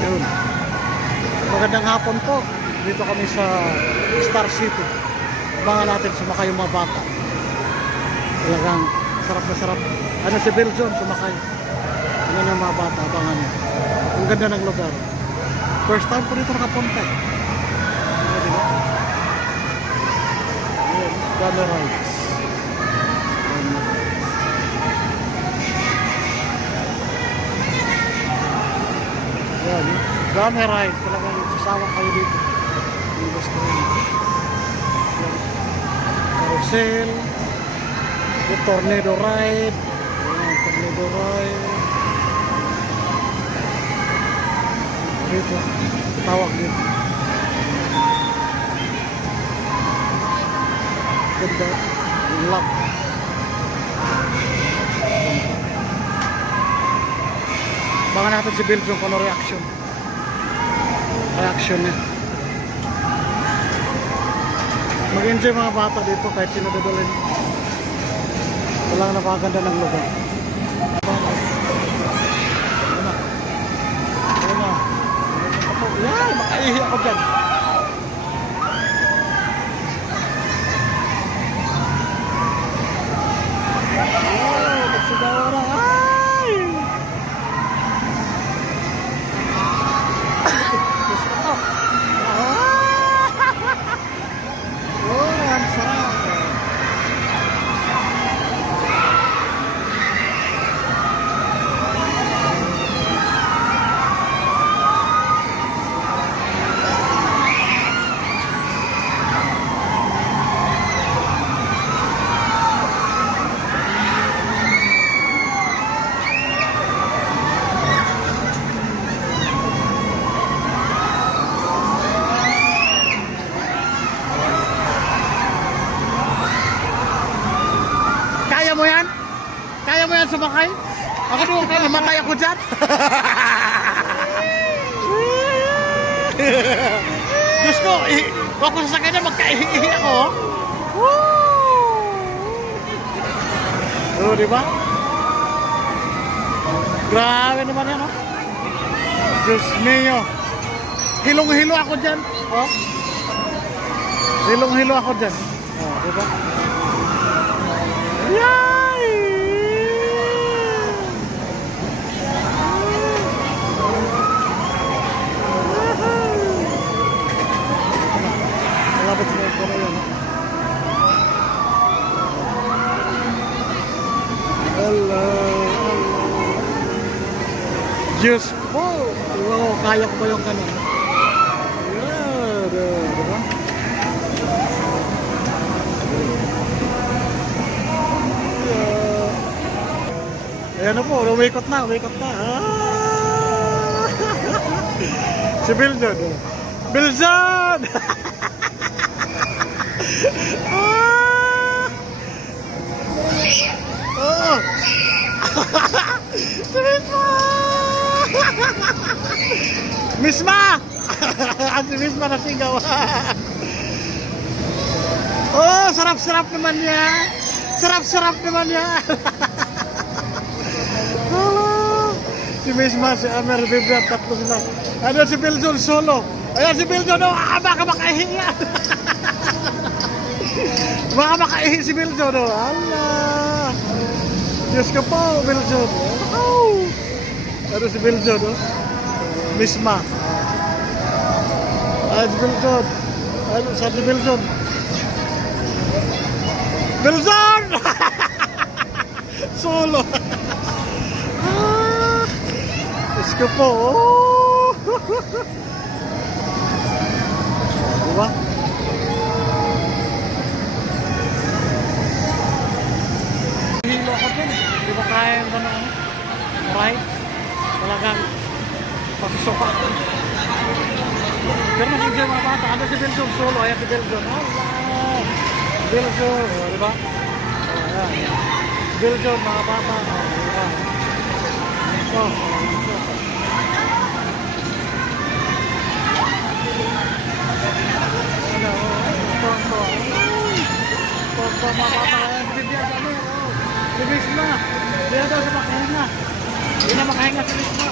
Yun. Magandang hapon po. Dito kami sa Star City. Abangan natin sumakay yung mga bata. Talagang sarap na sarap. Ano si Belgium sumakay. Ano ng mga bata, abangan niya. Ang ganda ng lugar. First time po dito nakapunta. Diba? Ayan, Gunner Rides. Ayan, Gunner Rides. Talagang sasawak kayo dito. Ang gusto rin. Carousel. Yung Tornado Ride. Ayan, Tornado Ride. Dito, tawag dito. Ganda, lock. Baka natin si Belgium kung ano reaction niya. Mag-enjoy mga bata dito kahit sino dudulin. Walang napakaganda ng lugar. Yan, makaihi ako dyan. Oh, magsigawa na. Ay! Gusto ko. Oh, ang sarap. Kaya mo yan sumakay? Ako doon kaya namatay ako dyan. Diyos ko, ako sasakay na magkaihi ako. Oo, diba? Grabe naman yan, oh. Diyos mio. Hilong-hilo ako dyan. Oh. Hilong-hilo ako dyan. Oh, diba? Yeah! Hello. Diyos po. Wow, kaya ko ba yung ganun? Yeah, diba? Ayan na po, umikot na. Si Belgium. Belgium! Oh! Misma! Si Misma nasigaw. Oh, sarap-sarap naman niya. Sarap-sarap naman niya. Si Misma, si Amer, Bibia, tatlo sila. Ano si Belgium solo. Ayan si Belgium, oh, baka makaihi yan. Baka makaihi si Belgium, oh. Allah. Diyos ka po, Belgium. Oh. Ano si Belgium, oh. Misma. Ayan si Belgium. Ano, saan si Belgium? Belgium! Solo. Diyos ka po, oh. Diba? Hilo ako dun. Di ba kaya yung gano'n? Right? Talagang pasusuka ako. Pero nag-enjoy mga bata. Ano si Belgium solo? Ayan si Belgium. Allah! Belgium. Di ba? Ayan. Belgium mga bata. Ayan. Ito. Si Misma, dia daw sa makahinga. Hindi na makahinga si Misma.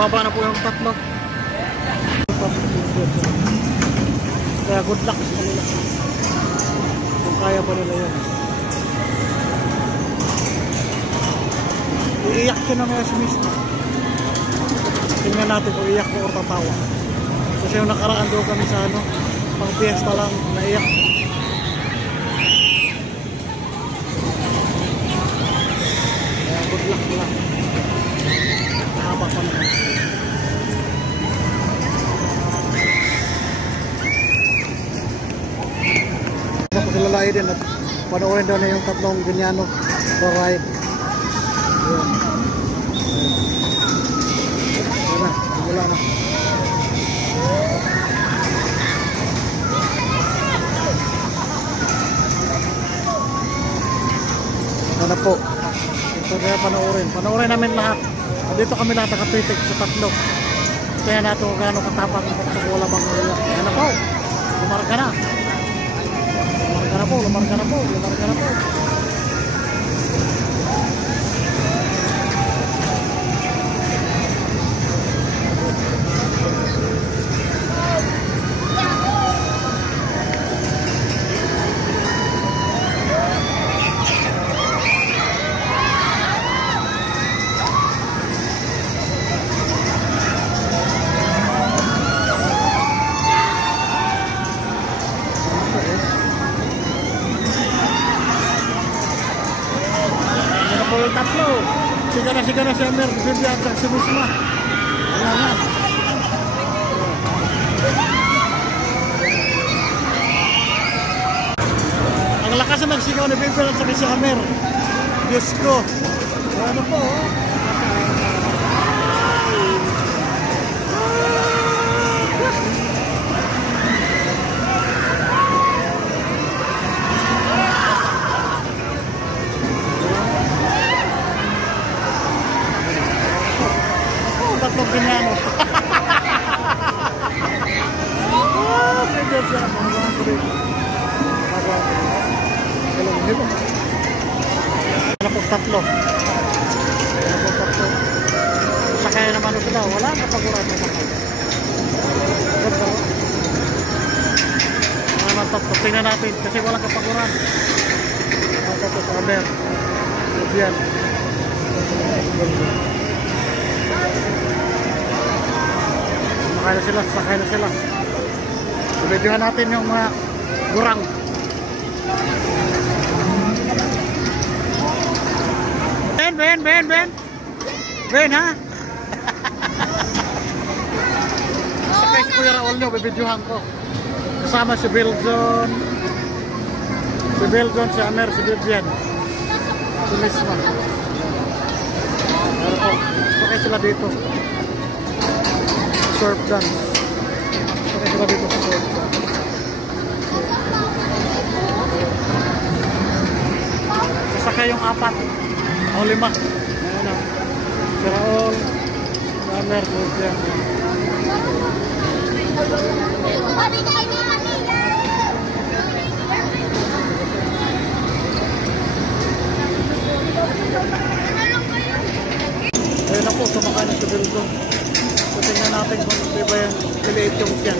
Bumaba na po yung tatlo. Kaya good luck sa kanila. Kung kaya pa nila yan. Iiyak ko na may mismo. Tingnan natin kung iiyak ko o tatawa. Kasi yung nakaraan doon kami sa ano, pang fiesta lang, naiyak. Kaya good luck lang. Mahaba pa naman. Kilalain din at panoorin daw na yung tatlong Ganyano for ride. Ayan. Ayan na, wala na. Ano po? Ito kaya panoorin. Panoorin namin lahat. Dito kami lahat nakapitik sa tatlo. Kaya natin kung gaano katapang wala bang ulit. Ayan na po. Lumarga na. Lumarga na po. Yung tatlo. Siga na si Amer. Bibigyan sa si Misma. Wala na. Ang lakas na magsigaw ni Bibigyan sa si Amer. Diyos ko. Ano po? Tatlong Ganyano. Ano po tatlo? Sakay naman ito daw. Wala na paguran na sakay. Ano naman tatlo? Tingnan natin kasi walang kapaguran. Ano tatlo sa Amer? Yan. Sakay na sila. Videohan natin yung mga gurang. Ben ha? Sakay si Kuya Raul nyo, bibidyohan ko. Kasama si Belzon. Si Amer, si Vivian. Si Misma. Pero po, sakay sila dito. Surf dance. Sakay sila dito sa surf dance. Sasakay yung apat o 5. Ayan na. Si Raul, si Amer, si Vivian. Ayun na po, sumakay na si Belzon. So tingnan natin kung di ba yung kiliit yung tiyan.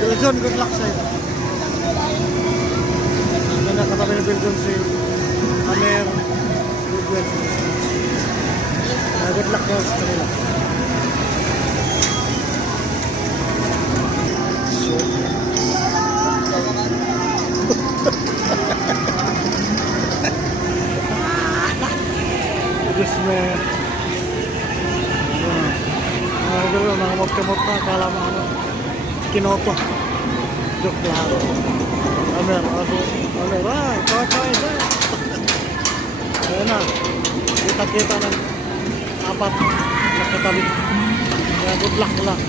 Belzon, good luck sa'yo. Nakatabi ni Belzon si Amer. Good luck daw sa kanila. Diyos mo. Gano'n, nangamot-kamot na. Kala mo ano, kinoto. Joke lang. Amer, kaway na. Ayan na. Kita-kita ng apat na katabi. Kaya good luck lang.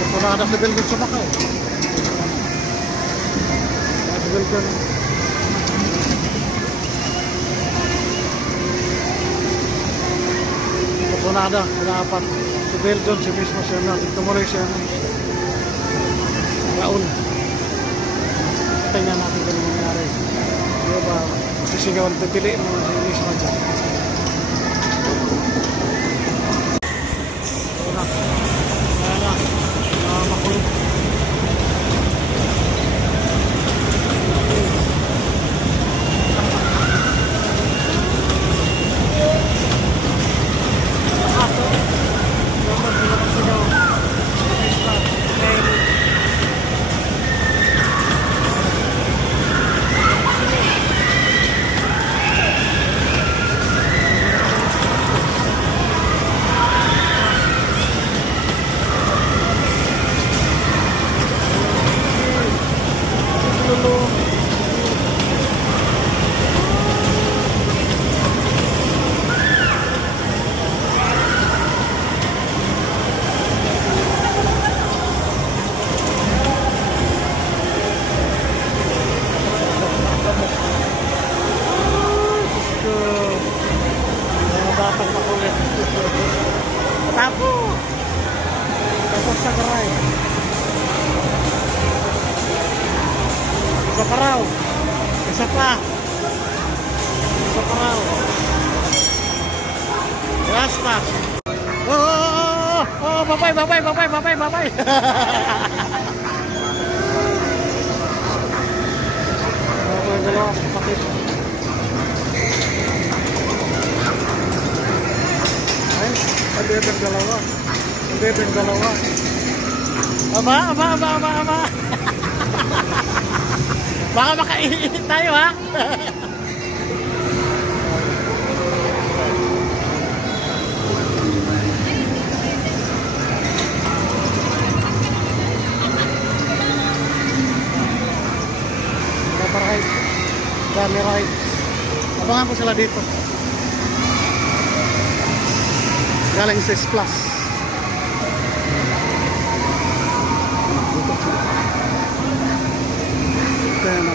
Ito na si Belzon sumakay. Si Belzon. Nada, dapat si Belzon, si mismo siya na tumuloy siya Raul. Tingnan natin kung ano nangyari. Di ba sisigawan, pipiliin mo si mismo dyan. raw. Isa pa. Isa pa raw. Rastas. Oh, babay. Babay, dalawa, kapatid. Ay, ang bebeng dalawa. Ang bebeng dalawa. Aba. Baka makainit tayo, ha? Dami ride. Abangan ko sila dito. Galing sa Plus. Kaya na.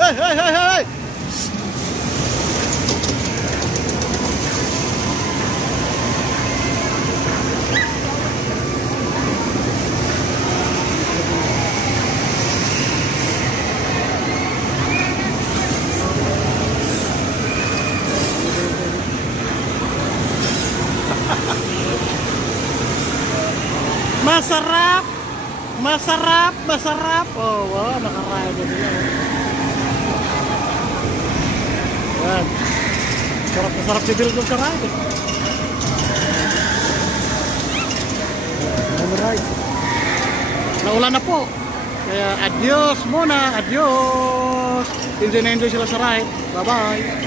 Hey! Masarap. Oh, wow, nakaraya na nila. Yan. Sarap si Bill sa ride. Alright. Naulan na po. Kaya adios muna. Adios. Enjoy na enjoy sila sa ride. Bye-bye.